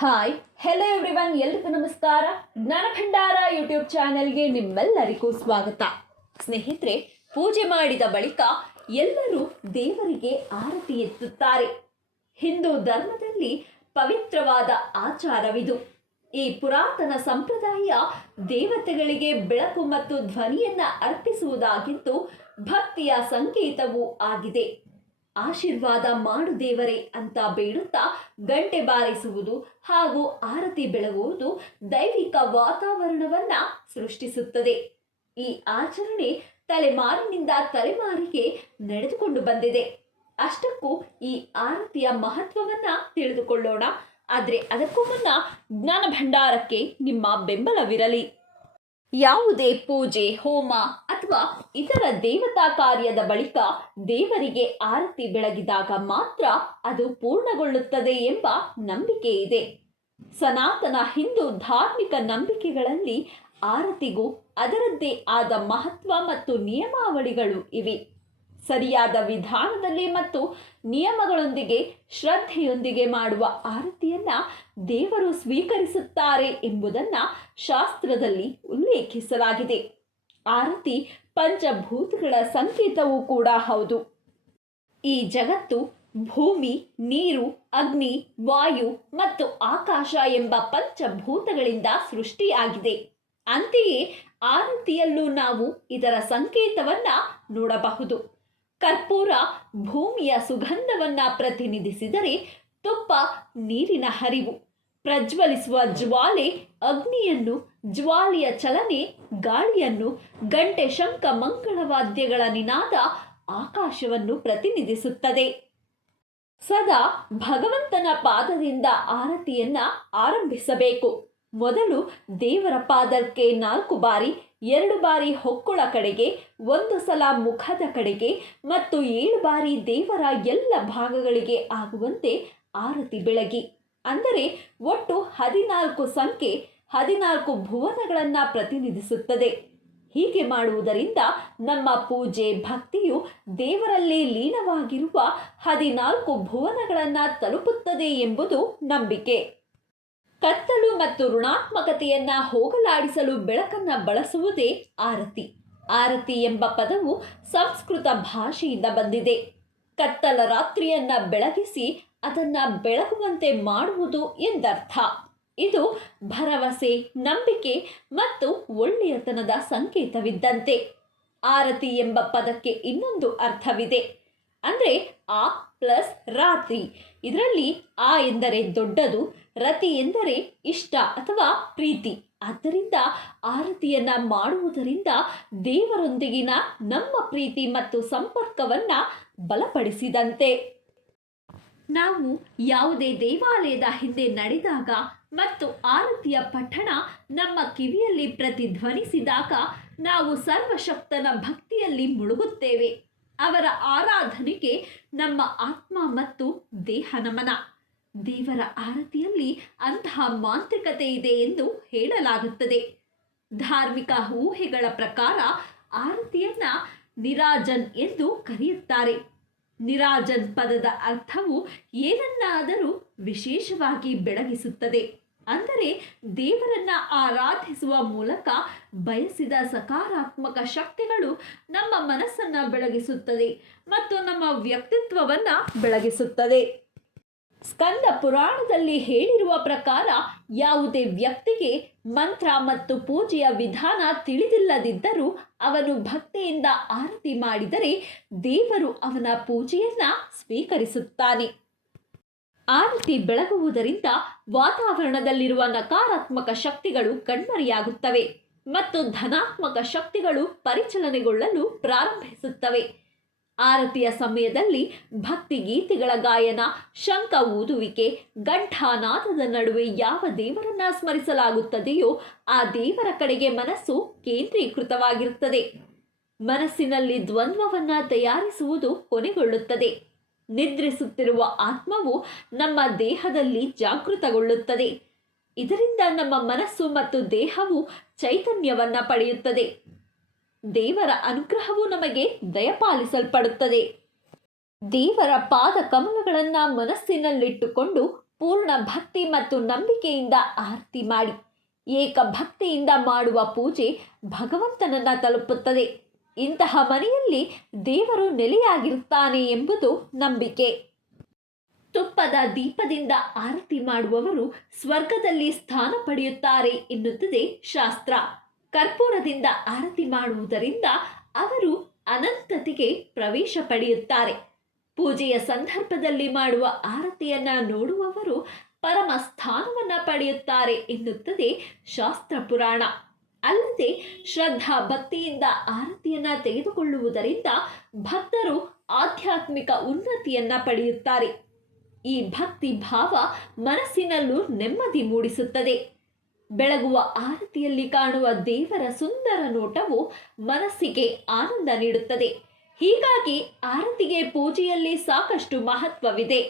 Hi hello everyone ಎಲ್ರಿಗೂ ನಮಸ್ಕಾರ. ಜ್ಞಾನಭಂಡಾರ YouTube ಚಾನೆಲ್ಗೆ ನಿಮ್ಮೆಲ್ಲರಿಗೂ ಸ್ವಾಗತ. ಸ್ನೇಹಿತರೆ, ಪೂಜೆ ಮಾಡಿದ ಬಳಿಕ ಎಲ್ಲರೂ ದೇವರಿಗೆ ಆರತಿ ಎತ್ತುತ್ತಾರೆ. ಹಿಂದೂ ಧರ್ಮದಲ್ಲಿ ಪವಿತ್ರವಾದ ಆಚಾರವಿದು. ಈ ಪುರಾತನ ಸಂಪ್ರದಾಯ ದೇವತೆಗಳಿಗೆ ಬೆಳಕು ಮತ್ತು ಧ್ವನಿಯನ್ನ ಅರ್ಪಿಸುವುದಾಗಿದ್ದು ಭಕ್ತಿಯ ಸಂಕೇತವೂ ಆಗಿದೆ. ಆಶೀರ್ವಾದ ಮಾಡು ದೇವರೇ ಅಂತ ಬೇಡುತ್ತಾ ಗಂಟೆ ಬಾರಿಸುವುದು ಹಾಗೂ ಆರತಿ ಬೆಳಗುವುದು ದೈವಿಕ ವಾತಾವರಣವನ್ನ ಸೃಷ್ಟಿಸುತ್ತದೆ. ಈ ಆಚರಣೆ ತಲೆಮಾರಿನಿಂದ ತಲೆಮಾರಿಗೆ ನಡೆದುಕೊಂಡು ಬಂದಿದೆ. ಅಷ್ಟಕ್ಕೂ ಈ ಆರತಿಯ ಮಹತ್ವವನ್ನ ತಿಳಿದುಕೊಳ್ಳೋಣ. ಆದರೆ ಅದಕ್ಕೂ ಮುನ್ನ ಜ್ಞಾನ ಭಂಡಾರಕ್ಕೆ ನಿಮ್ಮ ಬೆಂಬಲವಿರಲಿ. ಯಾವುದೇ ಪೂಜೆ, ಹೋಮ ಅಥವಾ ಇತರ ದೇವತಾ ಕಾರ್ಯದ ಬಳಿಕ ದೇವರಿಗೆ ಆರತಿ ಬೆಳಗಿದಾಗ ಮಾತ್ರ ಅದು ಪೂರ್ಣಗೊಳ್ಳುತ್ತದೆ ಎಂಬ ನಂಬಿಕೆ ಇದೆ. ಸನಾತನ ಹಿಂದೂ ಧಾರ್ಮಿಕ ನಂಬಿಕೆಗಳಲ್ಲಿ ಆರತಿಗೂ ಅದರದ್ದೇ ಆದ ಮಹತ್ವ ಮತ್ತು ನಿಯಮಾವಳಿಗಳು ಇವೆ. ಸರಿಯಾದ ವಿಧಾನದಲ್ಲಿ ಮತ್ತು ನಿಯಮಗಳೊಂದಿಗೆ ಶ್ರದ್ಧೆಯೊಂದಿಗೆ ಮಾಡುವ ಆರತಿಯನ್ನ ದೇವರು ಸ್ವೀಕರಿಸುತ್ತಾರೆ ಎಂಬುದನ್ನ ಶಾಸ್ತ್ರದಲ್ಲಿ ಉಲ್ಲೇಖಿಸಲಾಗಿದೆ. ಆರತಿ ಪಂಚಭೂತಗಳ ಸಂಕೇತವೂ ಕೂಡ ಹೌದು. ಈ ಜಗತ್ತು ಭೂಮಿ, ನೀರು, ಅಗ್ನಿ, ವಾಯು ಮತ್ತು ಆಕಾಶ ಎಂಬ ಪಂಚಭೂತಗಳಿಂದ ಸೃಷ್ಟಿಯಾಗಿದೆ. ಅಂತೆಯೇ ಆರತಿಯಲ್ಲೂ ನಾವು ಇದರ ಸಂಕೇತವನ್ನ ನೋಡಬಹುದು. ಕರ್ಪೂರ ಭೂಮಿಯ ಸುಗಂಧವನ್ನು ಪ್ರತಿನಿಧಿಸಿದರೆ ತುಪ್ಪ ನೀರಿನ ಹರಿವು. ಪ್ರಜ್ವಲಿಸುವ ಜ್ವಾಲೆ ಅಗ್ನಿಯನ್ನು, ಜ್ವಾಲೆಯ ಚಲನೆ ಗಾಳಿಯನ್ನು, ಗಂಟೆ ಶಂಖ ಮಂಗಳವಾದ್ಯಗಳ ನಿನಾದ ಆಕಾಶವನ್ನು ಪ್ರತಿನಿಧಿಸುತ್ತದೆ. ಸದಾ ಭಗವಂತನ ಪಾದದಿಂದ ಆರತಿಯನ್ನ ಆರಂಭಿಸಬೇಕು. ಮೊದಲು ದೇವರ ಪಾದಕ್ಕೆ ನಾಲ್ಕು ಬಾರಿ ಎರಡು ಬಾರಿ ಹೊಕ್ಕುಳ ಕಡೆಗೆ, ಒಂದು ಸಲ ಮುಖದ ಕಡೆಗೆ ಮತ್ತು ಏಳು ಬಾರಿ ದೇವರ ಎಲ್ಲ ಭಾಗಗಳಿಗೆ ಆಗುವಂತೆ ಆರತಿ ಬೆಳಗಿ. ಅಂದರೆ ಒಟ್ಟು ಹದಿನಾಲ್ಕು ಸಂಖ್ಯೆ, ಹದಿನಾಲ್ಕು ಭುವನಗಳನ್ನು ಪ್ರತಿನಿಧಿಸುತ್ತದೆ. ಹೀಗೆ ಮಾಡುವುದರಿಂದ ನಮ್ಮ ಪೂಜೆ ಭಕ್ತಿಯು ದೇವರಲ್ಲಿ ಲೀನವಾಗಿರುವ ಹದಿನಾಲ್ಕು ಭುವನಗಳನ್ನು ತಲುಪುತ್ತದೆ ಎಂಬುದು ನಂಬಿಕೆ. ಕತ್ತಲು ಮತ್ತು ಋಣಾತ್ಮಕತೆಯನ್ನು ಹೋಗಲಾಡಿಸಲು ಬೆಳಕನ್ನು ಬಳಸುವುದೇ ಆರತಿ. ಆರತಿ ಎಂಬ ಪದವು ಸಂಸ್ಕೃತ ಭಾಷೆಯಿಂದ ಬಂದಿದೆ. ಕತ್ತಲ ರಾತ್ರಿಯನ್ನು ಬೆಳಗಿಸಿ ಅದನ್ನ ಬೆಳಗುವಂತೆ ಮಾಡುವುದು ಎಂದರ್ಥ. ಇದು ಭರವಸೆ, ನಂಬಿಕೆ ಮತ್ತು ಒಳ್ಳೆಯತನದ ಸಂಕೇತವಿದ್ದಂತೆ. ಆರತಿ ಎಂಬ ಪದಕ್ಕೆ ಇನ್ನೊಂದು ಅರ್ಥವಿದೆ. ಅಂದರೆ ಆ ಪ್ಲಸ್ ರಾತ್ರಿ. ಇದರಲ್ಲಿ ಆ ಎಂದರೆ ದೊಡ್ಡದು, ರತಿ ಎಂದರೆ ಇಷ್ಟ ಅಥವಾ ಪ್ರೀತಿ. ಆದ್ದರಿಂದ ಆರತಿಯನ್ನು ಮಾಡುವುದರಿಂದ ದೇವರೊಂದಿಗಿನ ನಮ್ಮ ಪ್ರೀತಿ ಮತ್ತು ಸಂಪರ್ಕವನ್ನು ಬಲಪಡಿಸಿದಂತೆ. ನಾವು ಯಾವುದೇ ದೇವಾಲಯದ ಹಿಂದೆ ನಡೆದಾಗ ಮತ್ತು ಆರತಿಯ ಪಠಣ ನಮ್ಮ ಕಿವಿಯಲ್ಲಿ ಪ್ರತಿಧ್ವನಿಸಿದಾಗ ನಾವು ಸರ್ವಶಕ್ತನ ಭಕ್ತಿಯಲ್ಲಿ ಮುಳುಗುತ್ತೇವೆ. ಅವರ ಆರಾಧನೆಗೆ ನಮ್ಮ ಆತ್ಮ ಮತ್ತು ದೇಹ ನಮನ. ದೇವರ ಆರತಿಯಲ್ಲಿ ಅಂತಹ ಮಾಂತ್ರಿಕತೆ ಇದೆ ಎಂದು ಹೇಳಲಾಗುತ್ತದೆ. ಧಾರ್ಮಿಕ ಊಹೆಗಳ ಪ್ರಕಾರ ಆರತಿಯನ್ನ ನಿರಾಜನ್ ಎಂದು ಕರೆಯುತ್ತಾರೆ. ನಿರಾಜನ್ ಪದದ ಅರ್ಥವು ಏನನ್ನಾದರೂ ವಿಶೇಷವಾಗಿ ಬೆಳಗಿಸುತ್ತದೆ. ಅಂದರೆ ದೇವರನ್ನ ಆರಾಧಿಸುವ ಮೂಲಕ ಬಯಸಿದ ಸಕಾರಾತ್ಮಕ ಶಕ್ತಿಗಳು ನಮ್ಮ ಮನಸ್ಸನ್ನ ಬೆಳಗಿಸುತ್ತದೆ ಮತ್ತು ನಮ್ಮ ವ್ಯಕ್ತಿತ್ವವನ್ನ ಬೆಳಗಿಸುತ್ತದೆ. ಸ್ಕಂದ ಪುರಾಣದಲ್ಲಿ ಹೇಳಿರುವ ಪ್ರಕಾರ ಯಾವುದೇ ವ್ಯಕ್ತಿಗೆ ಮಂತ್ರ ಮತ್ತು ಪೂಜೆಯ ವಿಧಾನ ತಿಳಿದಿಲ್ಲದಿದ್ದರೂ ಅವನು ಭಕ್ತಿಯಿಂದ ಆರತಿ ಮಾಡಿದರೆ ದೇವರು ಅವನ ಪೂಜೆಯನ್ನು ಸ್ವೀಕರಿಸುತ್ತಾನೆ. ಆರತಿ ಬೆಳಗುವುದರಿಂದ ವಾತಾವರಣದಲ್ಲಿರುವ ನಕಾರಾತ್ಮಕ ಶಕ್ತಿಗಳು ಕಣ್ಮರೆಯಾಗುತ್ತವೆ ಮತ್ತು ಧನಾತ್ಮಕ ಶಕ್ತಿಗಳು ಪರಿಚಲನೆಗೊಳ್ಳಲು ಪ್ರಾರಂಭಿಸುತ್ತವೆ. ಆರತಿಯ ಸಮಯದಲ್ಲಿ ಭಕ್ತಿ ಗೀತೆಗಳ ಗಾಯನ, ಶಂಖ ಊದುವಿಕೆ ಗಂಠಾನಾದದ ನಡುವೆ ಯಾವ ದೇವರನ್ನ ಸ್ಮರಿಸಲಾಗುತ್ತದೆಯೋ ಆ ದೇವರ ಕಡೆಗೆ ಮನಸ್ಸು ಕೇಂದ್ರೀಕೃತವಾಗಿರುತ್ತದೆ. ಮನಸ್ಸಿನಲ್ಲಿ ದ್ವಂದ್ವವನ್ನು ತಯಾರಿಸುವುದು ಕೊನೆಗೊಳ್ಳುತ್ತದೆ. ನಿದ್ರಿಸುತ್ತಿರುವ ಆತ್ಮವು ನಮ್ಮ ದೇಹದಲ್ಲಿ ಜಾಗೃತಗೊಳ್ಳುತ್ತದೆ. ಇದರಿಂದ ನಮ್ಮ ಮನಸ್ಸು ಮತ್ತು ದೇಹವು ಚೈತನ್ಯವನ್ನ ಪಡೆಯುತ್ತದೆ. ದೇವರ ಅನುಗ್ರಹವು ನಮಗೆ ದಯಪಾಲಿಸಲ್ಪಡುತ್ತದೆ. ದೇವರ ಪಾದ ಕಮಲಗಳನ್ನು ಮನಸ್ಸಿನಲ್ಲಿಟ್ಟುಕೊಂಡು ಪೂರ್ಣ ಭಕ್ತಿ ಮತ್ತು ನಂಬಿಕೆಯಿಂದ ಆರತಿ ಮಾಡಿ. ಏಕ ಭಕ್ತಿಯಿಂದ ಮಾಡುವ ಪೂಜೆ ಭಗವಂತನನ್ನ ತಲುಪುತ್ತದೆ. ಇಂತಹ ಮನೆಯಲ್ಲಿ ದೇವರು ನೆಲೆಯಾಗಿರುತ್ತಾನೆ ಎಂಬುದು ನಂಬಿಕೆ. ತುಪ್ಪದ ದೀಪದಿಂದ ಆರತಿ ಮಾಡುವವರು ಸ್ವರ್ಗದಲ್ಲಿ ಸ್ಥಾನ ಪಡೆಯುತ್ತಾರೆ ಎನ್ನುತ್ತದೆ ಶಾಸ್ತ್ರ. ಕರ್ಪೂರದಿಂದ ಆರತಿ ಮಾಡುವುದರಿಂದ ಅವರು ಅನಂತತೆಗೆ ಪ್ರವೇಶ ಪಡೆಯುತ್ತಾರೆ. ಪೂಜೆಯ ಸಂದರ್ಭದಲ್ಲಿ ಮಾಡುವ ಆರತಿಯನ್ನ ನೋಡುವವರು ಪರಮ ಸ್ಥಾನವನ್ನ ಪಡೆಯುತ್ತಾರೆ ಎನ್ನುತ್ತದೆ ಶಾಸ್ತ್ರ ಪುರಾಣ. ಅಲ್ಲದೆ ಶ್ರದ್ಧಾ ಭಕ್ತಿಯಿಂದ ಆರತಿಯನ್ನ ತೆಗೆದುಕೊಳ್ಳುವುದರಿಂದ ಭಕ್ತರು ಆಧ್ಯಾತ್ಮಿಕ ಉನ್ನತಿಯನ್ನ ಪಡೆಯುತ್ತಾರೆ. ಈ ಭಕ್ತಿ ಭಾವ ಮನಸ್ಸಿನಲ್ಲೂ ನೆಮ್ಮದಿ ಮೂಡಿಸುತ್ತದೆ. ಬೆಳಗುವ ಆರತಿಯಲ್ಲಿ ಕಾಣುವ ದೇವರ ಸುಂದರ ನೋಟವು ಮನಸ್ಸಿಗೆ ಆನಂದ ನೀಡುತ್ತದೆ. ಹೀಗಾಗಿ ಆರತಿಗೆ ಪೂಜೆಯಲ್ಲಿ ಸಾಕಷ್ಟು ಮಹತ್ವವಿದೆ.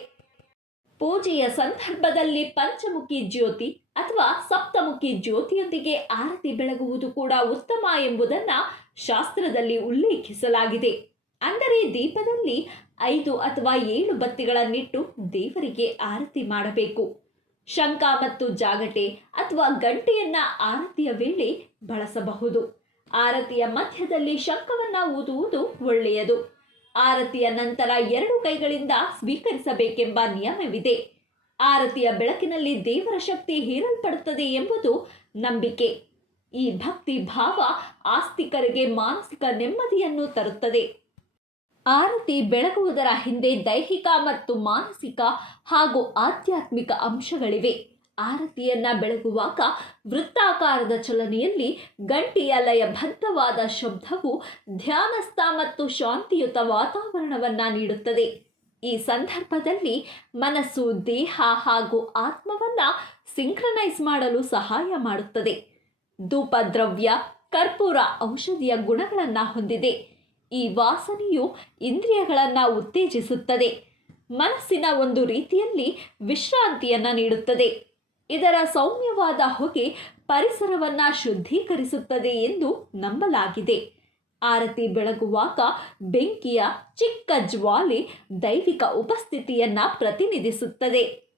ಪೂಜೆಯ ಸಂದರ್ಭದಲ್ಲಿ ಪಂಚಮುಖಿ ಜ್ಯೋತಿ ಅಥವಾ ಸಪ್ತಮುಖಿ ಜ್ಯೋತಿಯೊಂದಿಗೆ ಆರತಿ ಬೆಳಗುವುದು ಕೂಡ ಉತ್ತಮ ಎಂಬುದನ್ನು ಶಾಸ್ತ್ರದಲ್ಲಿ ಉಲ್ಲೇಖಿಸಲಾಗಿದೆ. ಅಂದರೆ ದೀಪದಲ್ಲಿ ಐದು ಅಥವಾ ಏಳು ಬತ್ತಿಗಳನ್ನಿಟ್ಟು ದೇವರಿಗೆ ಆರತಿ ಮಾಡಬೇಕು. ಶಂಖ ಮತ್ತು ಜಾಗಟೆ ಅಥವಾ ಗಂಟೆಯನ್ನ ಆರತಿಯ ವೇಳೆ ಬಳಸಬಹುದು. ಆರತಿಯ ಮಧ್ಯದಲ್ಲಿ ಶಂಕವನ್ನ ಊದುವುದು ಒಳ್ಳೆಯದು. ಆರತಿಯ ನಂತರ ಎರಡು ಕೈಗಳಿಂದ ಸ್ವೀಕರಿಸಬೇಕೆಂಬ ನಿಯಮವಿದೆ. ಆರತಿಯ ಬೆಳಕಿನಲ್ಲಿ ದೇವರ ಶಕ್ತಿ ಹೀರಲ್ಪಡುತ್ತದೆ ಎಂಬುದು ನಂಬಿಕೆ. ಈ ಭಕ್ತಿ ಭಾವ ಆಸ್ತಿಕರಿಗೆ ಮಾನಸಿಕ ನೆಮ್ಮದಿಯನ್ನು ತರುತ್ತದೆ. ಆರತಿ ಬೆಳಗುವುದರ ಹಿಂದೆ ದೈಹಿಕ ಮತ್ತು ಮಾನಸಿಕ ಹಾಗೂ ಆಧ್ಯಾತ್ಮಿಕ ಅಂಶಗಳಿವೆ. ಆರತಿಯನ್ನ ಬೆಳಗುವಾಗ ವೃತ್ತಾಕಾರದ ಚಲನೆಯಲ್ಲಿ ಗಂಟೆಯ ಲಯಬದ್ಧವಾದ ಶಬ್ದವು ಧ್ಯಾನಸ್ಥ ಮತ್ತು ಶಾಂತಿಯುತ ವಾತಾವರಣವನ್ನ ನೀಡುತ್ತದೆ. ಈ ಸಂದರ್ಭದಲ್ಲಿ ಮನಸ್ಸು, ದೇಹ ಹಾಗೂ ಆತ್ಮವನ್ನು ಸಿಂಕ್ರನೈಸ್ ಮಾಡಲು ಸಹಾಯ ಮಾಡುತ್ತದೆ. ಧೂಪ, ದ್ರವ್ಯ, ಕರ್ಪೂರ ಔಷಧಿಯ ಗುಣಗಳನ್ನು ಹೊಂದಿದೆ. ಈ ವಾಸನೆಯು ಇಂದ್ರಿಯಗಳನ್ನು ಉತ್ತೇಜಿಸುತ್ತದೆ. ಮನಸ್ಸಿನ ಒಂದು ರೀತಿಯಲ್ಲಿ ವಿಶ್ರಾಂತಿಯನ್ನು ನೀಡುತ್ತದೆ. ಇದರ ಸೌಮ್ಯವಾದ ಹೊಗೆ ಪರಿಸರವನ್ನು ಶುದ್ಧೀಕರಿಸುತ್ತದೆ ಎಂದು ನಂಬಲಾಗಿದೆ. ಆರತಿ ಬೆಳಗುವಾಗ ಬೆಂಕಿಯ ಚಿಕ್ಕ ಜ್ವಾಲೆ ದೈವಿಕ ಉಪಸ್ಥಿತಿಯನ್ನ ಪ್ರತಿನಿಧಿಸುತ್ತದೆ.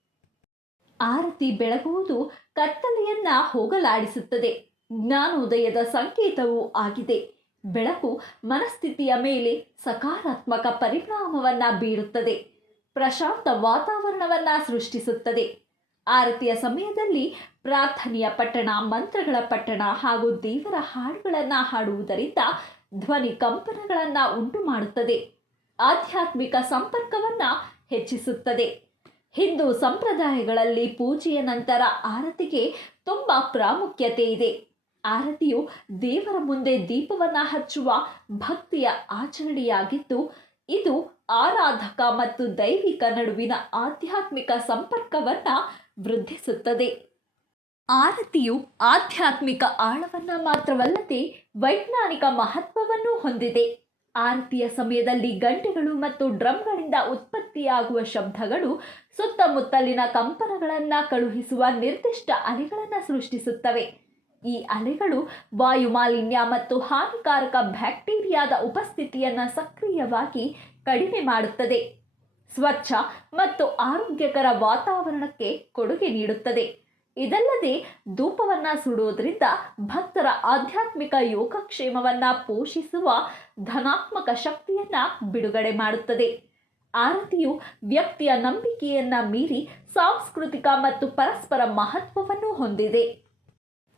ಆರತಿ ಬೆಳಗುವುದು ಕತ್ತಲೆಯನ್ನ ಹೋಗಲಾಡಿಸುತ್ತದೆ. ಜ್ಞಾನೋದಯದ ಸಂಕೇತವೂ ಆಗಿದೆ. ಬೆಳಕು ಮನಸ್ಥಿತಿಯ ಮೇಲೆ ಸಕಾರಾತ್ಮಕ ಪರಿಣಾಮವನ್ನ ಬೀರುತ್ತದೆ. ಪ್ರಶಾಂತ ವಾತಾವರಣವನ್ನ ಸೃಷ್ಟಿಸುತ್ತದೆ. ಆರತಿಯ ಸಮಯದಲ್ಲಿ ಪ್ರಾರ್ಥನೆಯ ಪಟ್ಟಣ ಮಂತ್ರಗಳ ಪಟ್ಟಣ ಹಾಗೂ ದೇವರ ಹಾಡುಗಳನ್ನು ಹಾಡುವುದರಿಂದ ಧ್ವನಿ ಕಂಪನಗಳನ್ನು ಉಂಟು ಮಾಡುತ್ತದೆ ಆಧ್ಯಾತ್ಮಿಕ ಸಂಪರ್ಕವನ್ನ ಹೆಚ್ಚಿಸುತ್ತದೆ. ಹಿಂದೂ ಸಂಪ್ರದಾಯಗಳಲ್ಲಿ ಪೂಜೆಯ ನಂತರ ಆರತಿಗೆ ತುಂಬ ಪ್ರಾಮುಖ್ಯತೆ ಇದೆ. ಆರತಿಯು ದೇವರ ಮುಂದೆ ದೀಪವನ್ನು ಹಚ್ಚುವ ಭಕ್ತಿಯ ಆಚರಣೆಯಾಗಿದ್ದು, ಇದು ಆರಾಧಕ ಮತ್ತು ದೈವಿಕ ನಡುವಿನ ಆಧ್ಯಾತ್ಮಿಕ ಸಂಪರ್ಕವನ್ನ ವೃದ್ಧಿಸುತ್ತದೆ. ಆರತಿಯು ಆಧ್ಯಾತ್ಮಿಕ ಆಳವನ್ನ ಮಾತ್ರವಲ್ಲದೆ ವೈಜ್ಞಾನಿಕ ಮಹತ್ವವನ್ನು ಹೊಂದಿದೆ. ಆರತಿಯ ಸಮಯದಲ್ಲಿ ಗಂಟೆಗಳು ಮತ್ತು ಡ್ರಮ್ಗಳಿಂದ ಉತ್ಪತ್ತಿಯಾಗುವ ಶಬ್ದಗಳು ಸುತ್ತಮುತ್ತಲಿನ ಕಂಪನಗಳನ್ನು ಕಳುಹಿಸುವ ನಿರ್ದಿಷ್ಟ ಅಲೆಗಳನ್ನು ಸೃಷ್ಟಿಸುತ್ತವೆ. ಈ ಅಲೆಗಳು ವಾಯುಮಾಲಿನ್ಯ ಮತ್ತು ಹಾನಿಕಾರಕ ಬ್ಯಾಕ್ಟೀರಿಯಾದ ಉಪಸ್ಥಿತಿಯನ್ನು ಸಕ್ರಿಯವಾಗಿ ಕಡಿಮೆ ಮಾಡುತ್ತದೆ. ಸ್ವಚ್ಛ ಮತ್ತು ಆರೋಗ್ಯಕರ ವಾತಾವರಣಕ್ಕೆ ಕೊಡುಗೆ ನೀಡುತ್ತದೆ. ಇದಲ್ಲದೆ ಧೂಪವನ್ನ ಸುಡುವುದರಿಂದ ಭಕ್ತರ ಆಧ್ಯಾತ್ಮಿಕ ಯೋಗಕ್ಷೇಮವನ್ನ ಪೋಷಿಸುವ ಧನಾತ್ಮಕ ಶಕ್ತಿಯನ್ನ ಬಿಡುಗಡೆ ಮಾಡುತ್ತದೆ. ಆರತಿಯು ವ್ಯಕ್ತಿಯ ನಂಬಿಕೆಯನ್ನ ಮೀರಿ ಸಾಂಸ್ಕೃತಿಕ ಮತ್ತು ಪರಸ್ಪರ ಮಹತ್ವವನ್ನು ಹೊಂದಿದೆ.